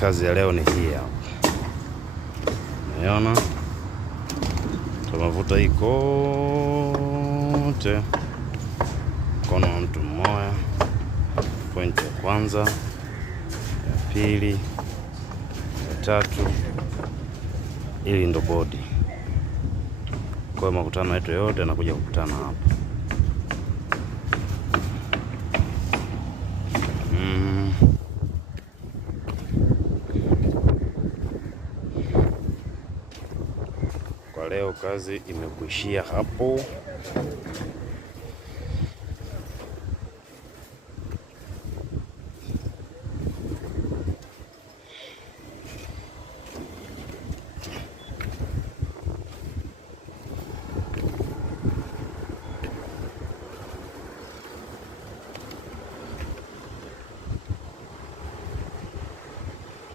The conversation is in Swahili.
Kazi ya leo ni hii hapa. Unaona? Tunavuta hii kote mkono wa mtu mmoja. Point ya kwanza, ya pili, ya tatu. Ili ndo bodi. Kwa makutano yetu yote yanakuja kukutana hapa. Kwa leo kazi imekuishia hapo.